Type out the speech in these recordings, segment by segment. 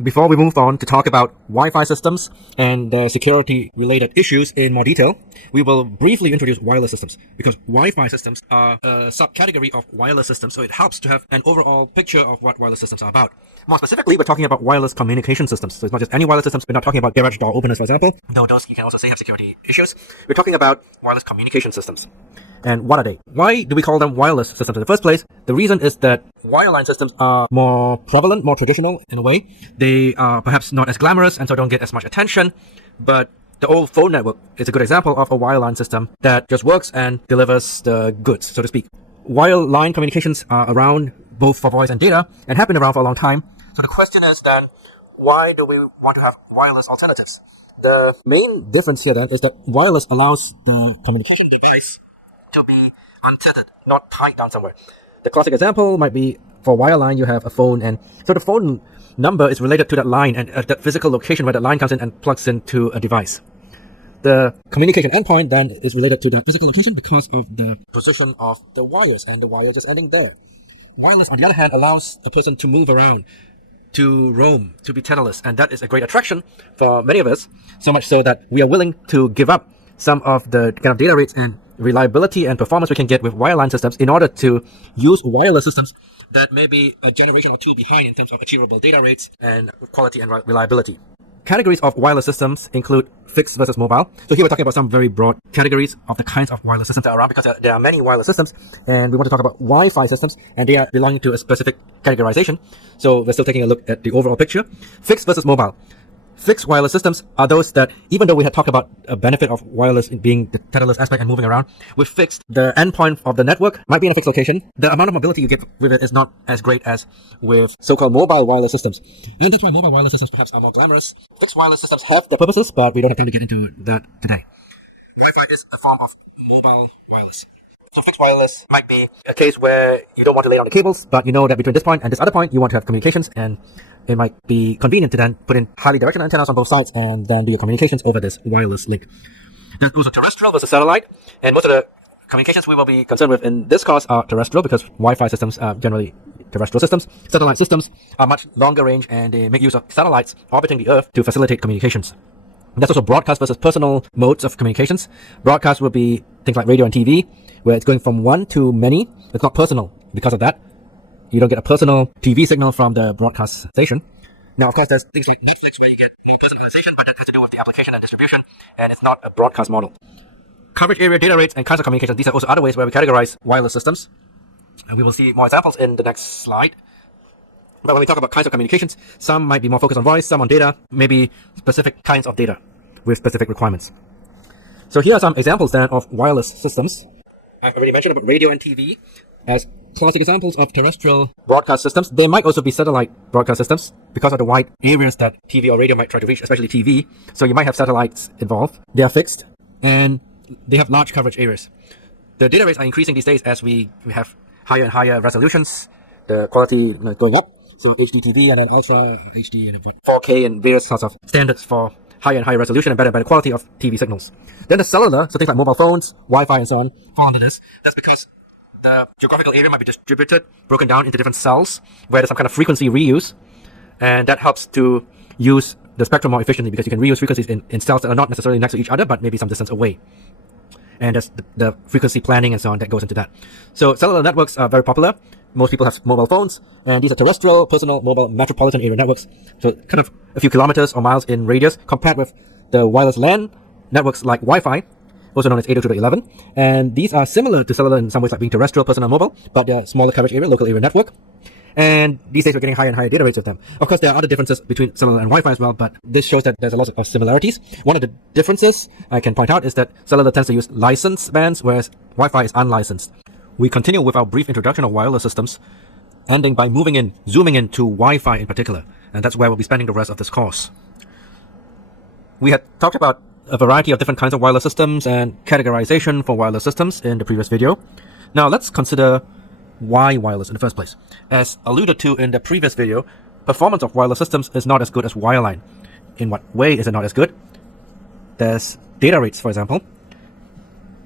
Before we move on to talk about Wi-Fi systems and security related issues in more detail, we will briefly introduce wireless systems, because Wi-Fi systems are a subcategory of wireless systems, so it helps to have an overall picture of what wireless systems are about. More specifically, we're talking about wireless communication systems. So it's not just any wireless systems. We're not talking about garage door openers, for example, though those you can also say have security issues. We're talking about wireless communication systems. And what are they? Why do we call them wireless systems in the first place? The reason is that wireline systems are more prevalent, more traditional in a way. They are perhaps not as glamorous and so don't get as much attention, but the old phone network is a good example of a wireline system that just works and delivers the goods, so to speak. Wireline communications are around both for voice and data and have been around for a long time. So the question is then, why do we want to have wireless alternatives? The main difference here then is that wireless allows the communication device to be untethered, not tied down somewhere. The classic example might be for wireline, you have a phone, and so the phone number is related to that line and that physical location where that line comes in and plugs into a device. The communication endpoint then is related to that physical location because of the position of the wires and the wire just ending there. Wireless, on the other hand, allows the person to move around, to roam, to be tetherless, and that is a great attraction for many of us, so much so that we are willing to give up some of the kind of data rates and reliability and performance we can get with wireline systems in order to use wireless systems that may be a generation or two behind in terms of achievable data rates and quality and reliability. Categories of wireless systems include fixed versus mobile. So here we're talking about some very broad categories of the kinds of wireless systems that are around, because there are many wireless systems, and we want to talk about Wi-Fi systems, and they are belonging to a specific categorization. So we're still taking a look at the overall picture. Fixed versus mobile. Fixed wireless systems are those that, even though we had talked about a benefit of wireless in being the tetherless aspect and moving around, with fixed, the endpoint of the network might be in a fixed location. The amount of mobility you get with it is not as great as with so-called mobile wireless systems. And that's why mobile wireless systems perhaps are more glamorous. Fixed wireless systems have their purposes, but we don't have time to get into that today. Wi-Fi is a form of mobile wireless. So fixed wireless might be a case where you don't want to lay down the cables, but you know that between this point and this other point, you want to have communications, and it might be convenient to then put in highly directional antennas on both sides and then do your communications over this wireless link. There's also terrestrial versus satellite, and most of the communications we will be concerned with in this course are terrestrial, because Wi-Fi systems are generally terrestrial systems. Satellite systems are much longer range, and they make use of satellites orbiting the Earth to facilitate communications. There's also broadcast versus personal modes of communications. Broadcast will be things like radio and TV, where it's going from one to many. It's not personal because of that. You don't get a personal TV signal from the broadcast station. Now, of course, there's things like Netflix where you get more personalization, but that has to do with the application and distribution, and it's not a broadcast model. Coverage area, data rates, and kinds of communication. These are also other ways where we categorize wireless systems. And we will see more examples in the next slide. But when we talk about kinds of communications, some might be more focused on voice, some on data, maybe specific kinds of data with specific requirements. So here are some examples then of wireless systems. I've already mentioned about radio and TV as classic examples of terrestrial broadcast systems. There might also be satellite broadcast systems because of the wide areas that TV or radio might try to reach, especially TV. So you might have satellites involved. They are fixed and they have large coverage areas. The data rates are increasing these days as we have higher and higher resolutions, the quality going up. So HD TV and then Ultra HD and 4K and various sorts of standards for higher and higher resolution and better quality of TV signals. Then the cellular, so things like mobile phones, Wi-Fi and so on, fall under this. That's because the geographical area might be distributed, broken down into different cells, where there's some kind of frequency reuse. And that helps to use the spectrum more efficiently, because you can reuse frequencies in cells that are not necessarily next to each other, but maybe some distance away. And there's the frequency planning and so on that goes into that. So cellular networks are very popular. Most people have mobile phones, and these are terrestrial, personal, mobile, metropolitan area networks. So kind of a few kilometers or miles in radius, compared with the wireless LAN networks like Wi-Fi, also known as 802.11. And these are similar to cellular in some ways, like being terrestrial, personal, mobile, but they're smaller coverage area, local area network. And these days we're getting higher and higher data rates with them. Of course, there are other differences between cellular and Wi-Fi as well, but this shows that there's a lot of similarities. One of the differences I can point out is that cellular tends to use licensed bands, whereas Wi-Fi is unlicensed. We continue with our brief introduction of wireless systems, ending by zooming in to Wi-Fi in particular, and that's where we'll be spending the rest of this course. We had talked about a variety of different kinds of wireless systems and categorization for wireless systems in the previous video. Now let's consider why wireless in the first place. As alluded to in the previous video, performance of wireless systems is not as good as wireline. In what way is it not as good? There's data rates, for example.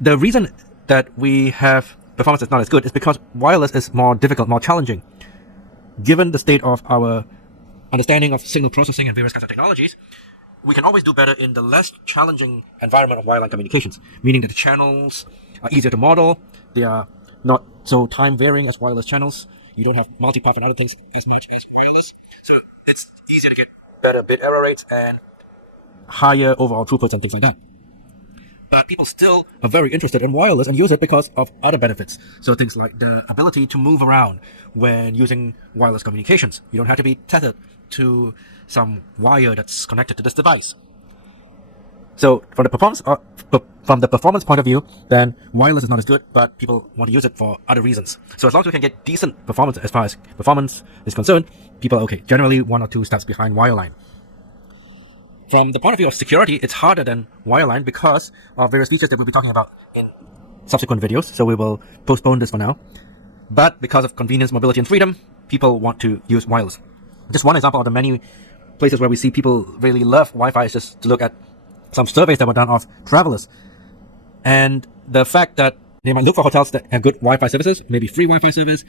The reason that we have performance is not as good is because wireless is more difficult, more challenging. Given the state of our understanding of signal processing and various kinds of technologies, we can always do better in the less challenging environment of wireline communications, meaning that the channels are easier to model, they are not so time varying as wireless channels, you don't have multipath and other things as much as wireless, so it's easier to get better bit error rates and higher overall throughputs and things like that. But people still are very interested in wireless and use it because of other benefits. So things like the ability to move around when using wireless communications. You don't have to be tethered to some wire that's connected to this device. So from the performance point of view, then wireless is not as good, but people want to use it for other reasons. So as long as we can get decent performance as far as performance is concerned, people are okay. Generally 1 or 2 steps behind wireline. From the point of view of security, it's harder than wireline because of various features that we'll be talking about in subsequent videos, so we will postpone this for now. But because of convenience, mobility, and freedom, people want to use wireless. Just one example of the many places where we see people really love Wi-Fi is just to look at some surveys that were done of travelers. And the fact that they might look for hotels that have good Wi-Fi services, maybe free Wi-Fi service,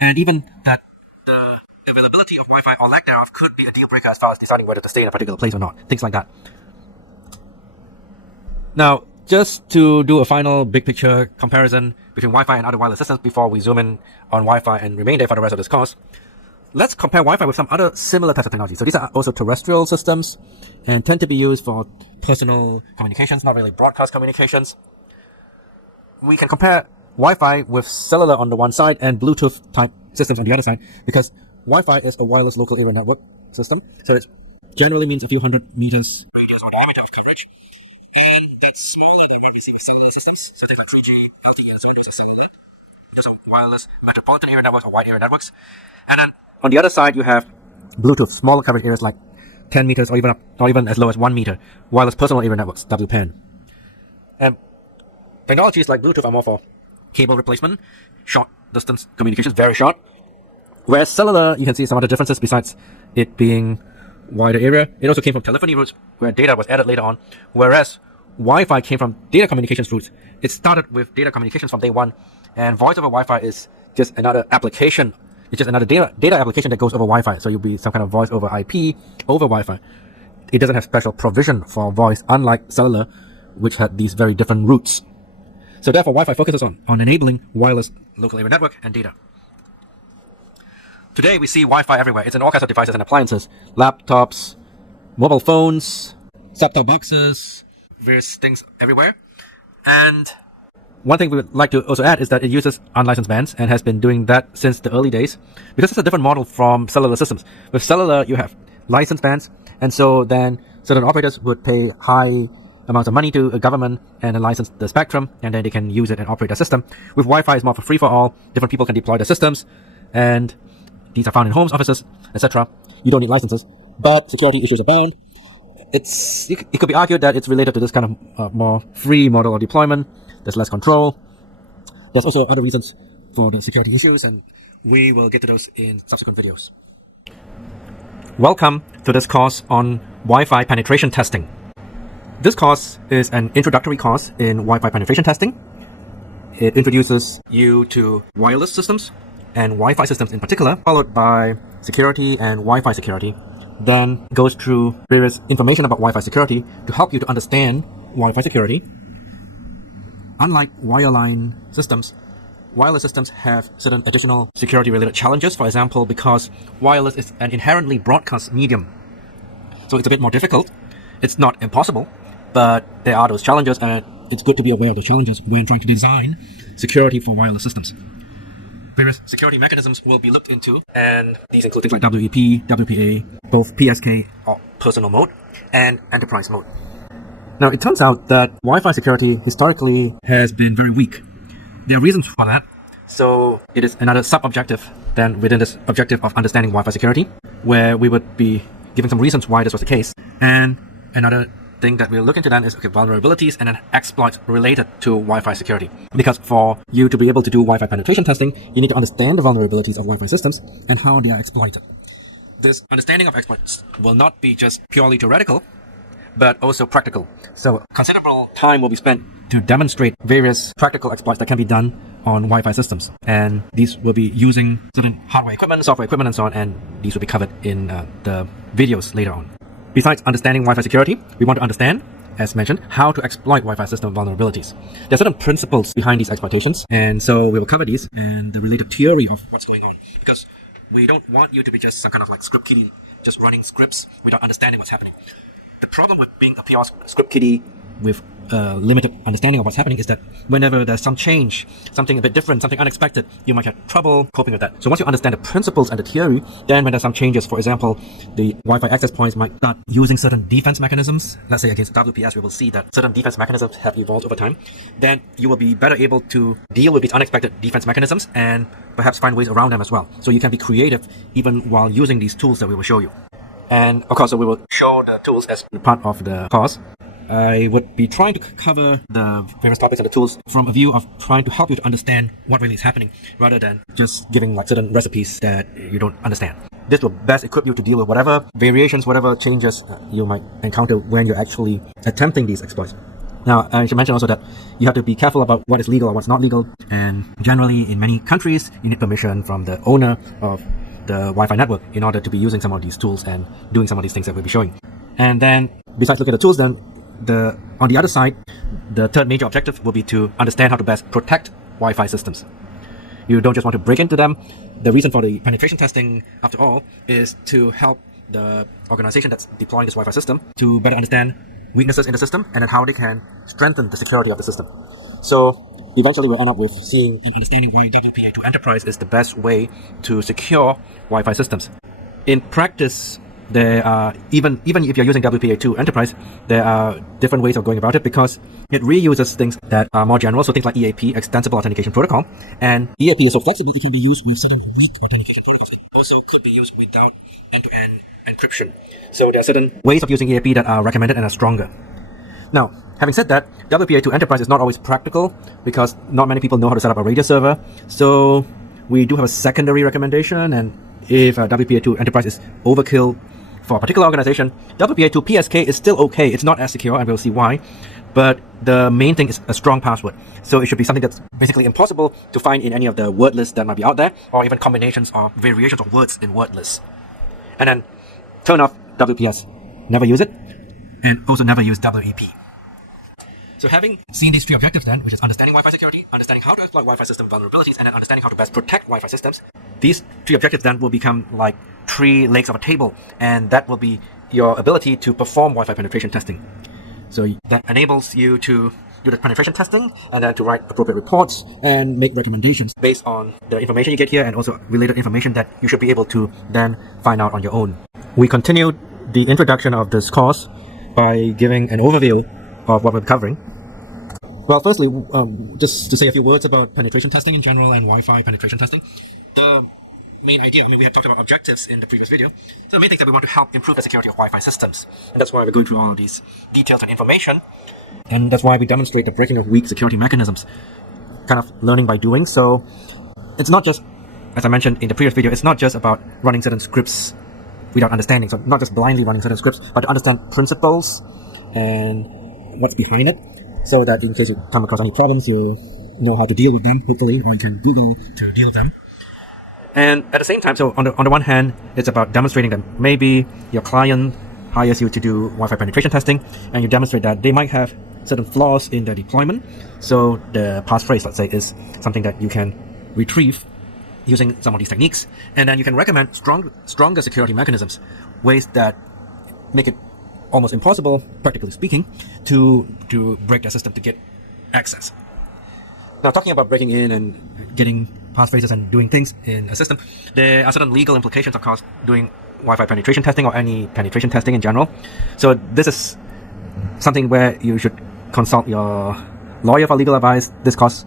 and even that the availability of Wi-Fi or lack thereof could be a deal breaker as far as deciding whether to stay in a particular place or not. Things like that. Now, just to do a final big picture comparison between Wi-Fi and other wireless systems before we zoom in on Wi-Fi and remain there for the rest of this course, let's compare Wi-Fi with some other similar types of technology. So these are also terrestrial systems and tend to be used for personal communications, not really broadcast communications. We can compare Wi-Fi with cellular on the one side and Bluetooth type systems on the other side, because Wi-Fi is a wireless local area network system, so it generally means a few hundred meters radius or diameter of coverage, and that's smaller than what we see with cellular systems. So things like 3G, LTE, and so on, those are cellular. Those are wireless metropolitan area networks or wide area networks. And then on the other side, you have Bluetooth, smaller coverage areas like 10 meters or even as low as 1 meter, wireless personal area networks, WPAN. And technologies like Bluetooth are more for cable replacement, short distance communications, very short. Whereas cellular, you can see some other differences besides it being wider area. It also came from telephony routes where data was added later on, whereas Wi-Fi came from data communications routes. It started with data communications from day one, and voice over Wi-Fi is just another application. It's just another data application that goes over Wi-Fi. So you'll be some kind of voice over IP over Wi-Fi. It doesn't have special provision for voice, unlike cellular, which had these very different routes. So therefore, Wi-Fi focuses on enabling wireless local area network and data. Today, we see Wi-Fi everywhere. It's in all kinds of devices and appliances, laptops, mobile phones, set-top boxes, various things everywhere. And one thing we would like to also add is that it uses unlicensed bands and has been doing that since the early days, because it's a different model from cellular systems. With cellular, you have licensed bands, and so then certain operators would pay high amounts of money to a government and license the spectrum, and then they can use it and operate the system. With Wi-Fi, it's more for free-for-all. Different people can deploy the systems, and these are found in homes, offices, etc. You don't need licenses, but security issues abound. It could be argued that it's related to this kind of more free model of deployment. There's less control. There's also other reasons for the security issues, and we will get to those in subsequent videos. Welcome to this course on Wi-Fi penetration testing. This course is an introductory course in Wi-Fi penetration testing. It introduces you to wireless systems and Wi-Fi systems in particular, followed by security and Wi-Fi security. Then goes through various information about Wi-Fi security to help you to understand Wi-Fi security. Unlike wireline systems, wireless systems have certain additional security-related challenges. For example, because wireless is an inherently broadcast medium, so it's a bit more difficult. It's not impossible, but there are those challenges, and it's good to be aware of those challenges when trying to design security for wireless systems. Various security mechanisms will be looked into, and these include things like WEP, WPA, both PSK or personal mode, and enterprise mode. Now, it turns out that Wi-Fi security historically has been very weak. There are reasons for that. So it is another sub-objective then within this objective of understanding Wi-Fi security, where we would be giving some reasons why this was the case. And another thing that we'll look into then is vulnerabilities and then exploits related to Wi-Fi security. Because for you to be able to do Wi-Fi penetration testing, you need to understand the vulnerabilities of Wi-Fi systems and how they are exploited. This understanding of exploits will not be just purely theoretical, but also practical. So considerable time will be spent to demonstrate various practical exploits that can be done on Wi-Fi systems, and these will be using certain hardware equipment, software equipment, and so on, and these will be covered in the videos later on. Besides understanding Wi-Fi security, we want to understand, as mentioned, how to exploit Wi-Fi system vulnerabilities. There are certain principles behind these exploitations, and so we will cover these and the related theory of what's going on, because we don't want you to be just some kind of like script kiddie, just running scripts without understanding what's happening. The problem with being a pure script kiddie with limited understanding of what's happening is that whenever there's some change, something a bit different, something unexpected, you might have trouble coping with that. So once you understand the principles and the theory, then when there's some changes, for example, the Wi-Fi access points might start using certain defense mechanisms. Let's say against WPS, we will see that certain defense mechanisms have evolved over time. Then you will be better able to deal with these unexpected defense mechanisms and perhaps find ways around them as well. So you can be creative even while using these tools that we will show you. And of course, so we will show the tools as part of the course. I would be trying to cover the various topics and the tools from a view of trying to help you to understand what really is happening, rather than just giving like certain recipes that you don't understand. This will best equip you to deal with whatever variations, whatever changes you might encounter when you're actually attempting these exploits. Now, I should mention also that you have to be careful about what is legal or what's not legal, and generally in many countries you need permission from the owner of the Wi-Fi network in order to be using some of these tools and doing some of these things that we'll be showing. And then besides looking at the tools, then on the other side, the third major objective will be to understand how to best protect Wi-Fi systems. You don't just want to break into them. The reason for the penetration testing, after all, is to help the organization that's deploying this Wi-Fi system to better understand weaknesses in the system and then how they can strengthen the security of the system. So eventually we'll end up with seeing and understanding why WPA2 Enterprise is the best way to secure Wi-Fi systems. In practice, there are, even if you're using WPA2 Enterprise, there are different ways of going about it, because it reuses things that are more general, so things like EAP, Extensible Authentication Protocol, and EAP is so flexible it can be used with certain weak authentication protocols. Also could be used without end-to-end encryption. So there are certain ways of using EAP that are recommended and are stronger. Now, having said that, WPA2 Enterprise is not always practical because not many people know how to set up a radio server. So we do have a secondary recommendation, and if WPA2 Enterprise is overkill for a particular organization, WPA2 PSK is still okay. It's not as secure, and we'll see why. But the main thing is a strong password. So it should be something that's basically impossible to find in any of the word lists that might be out there, or even combinations or variations of words in word lists. And then turn off WPS. Never use it. And also never use WEP. So having seen these three objectives then, which is understanding Wi-Fi security, understanding how to exploit Wi-Fi system vulnerabilities, and then understanding how to best protect Wi-Fi systems, these three objectives then will become like three legs of a table, and that will be your ability to perform Wi-Fi penetration testing. So that enables you to do the penetration testing and then to write appropriate reports and make recommendations based on the information you get here and also related information that you should be able to then find out on your own. We continued the introduction of this course by giving an overview of what we're covering. Well, firstly, just to say a few words about penetration testing in general and Wi-Fi penetration testing. The main idea, we had talked about objectives in the previous video. So the main thing is that we want to help improve the security of Wi-Fi systems. And that's why we're going through all of these details and information. And that's why we demonstrate the breaking of weak security mechanisms, kind of learning by doing. So it's not just, as I mentioned in the previous video, it's not just about running certain scripts without understanding. So not just blindly running certain scripts, but to understand principles and what's behind it, so that in case you come across any problems, you know how to deal with them, hopefully, or you can Google to deal with them. And at the same time, so on the one hand, it's about demonstrating that maybe your client hires you to do Wi-Fi penetration testing, and you demonstrate that they might have certain flaws in their deployment. So the passphrase, let's say, is something that you can retrieve using some of these techniques, and then you can recommend stronger security mechanisms, ways that make it almost impossible, practically speaking, to break the system to get access. Now, talking about breaking in and getting passphrases and doing things in a system, there are certain legal implications, of course, doing Wi-Fi penetration testing or any penetration testing in general. So this is something where you should consult your lawyer for legal advice. This course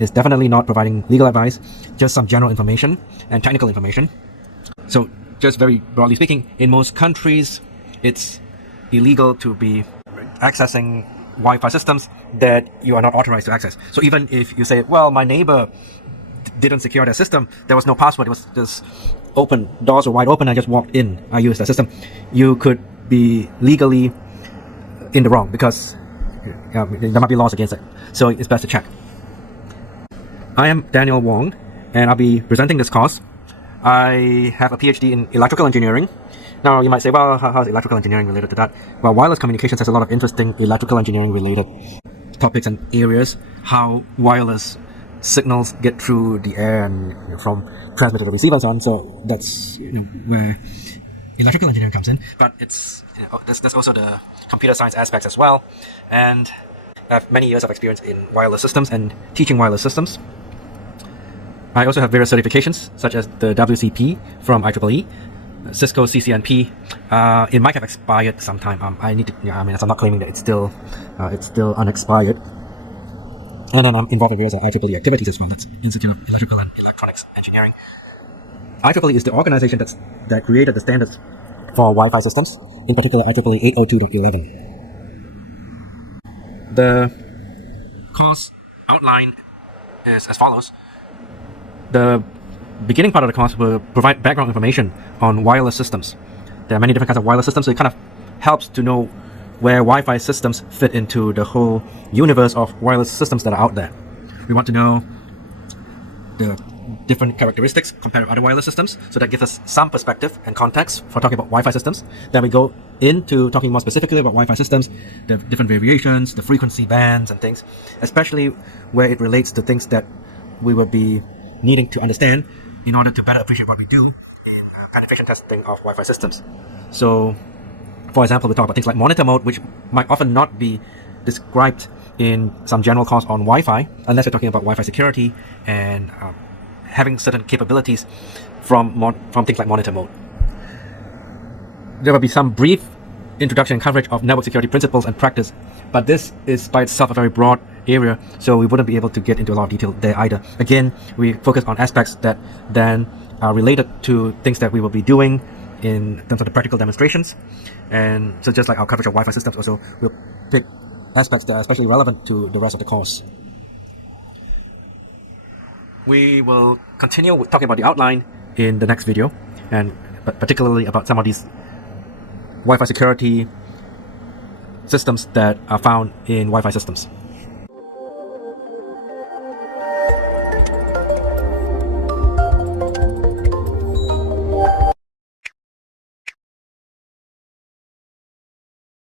is definitely not providing legal advice, just some general information and technical information. So just very broadly speaking, in most countries, it's illegal to be accessing Wi-Fi systems that you are not authorized to access. So even if you say, well, my neighbor didn't secure their system, there was no password, it was just open, doors were wide open, I just walked in, I used the system, you could be legally in the wrong because there might be laws against it. So it's best to check. I am Daniel Wong, and I'll be presenting this course. I have a PhD in electrical engineering. Now, you might say, well, how is electrical engineering related to that? Well, wireless communications has a lot of interesting electrical engineering related topics and areas. How wireless signals get through the air and from transmitter to receiver and so on. So that's where electrical engineering comes in. But it's there's also the computer science aspects as well. And I have many years of experience in wireless systems and teaching wireless systems. I also have various certifications, such as the WCP from IEEE, Cisco CCNP. It might have expired sometime. I need to. I'm not claiming that it's still unexpired. And then I'm involved in various IEEE activities as well. That's Institute of Electrical and Electronics Engineering. IEEE is the organization that created the standards for Wi-Fi systems, in particular IEEE 802.11. The course outline is as follows. The beginning part of the course will provide background information on wireless systems. There are many different kinds of wireless systems, so it kind of helps to know where Wi-Fi systems fit into the whole universe of wireless systems that are out there. We want to know the different characteristics compared to other wireless systems, so that gives us some perspective and context for talking about Wi-Fi systems. Then we go into talking more specifically about Wi-Fi systems, the different variations, the frequency bands and things, especially where it relates to things that we will be needing to understand in order to better appreciate what we do in penetration testing of Wi-Fi systems. So, for example, we talk about things like monitor mode, which might often not be described in some general course on Wi-Fi, unless we're talking about Wi-Fi security and having certain capabilities from things like monitor mode. There will be some brief introduction and coverage of network security principles and practice, but this is by itself a very broad area, so we wouldn't be able to get into a lot of detail there either. Again, we focus on aspects that then are related to things that we will be doing in terms of the practical demonstrations. And so just like our coverage of Wi-Fi systems, also we'll pick aspects that are especially relevant to the rest of the course. We will continue with talking about the outline in the next video, and particularly about some of these Wi-Fi security systems that are found in Wi-Fi systems.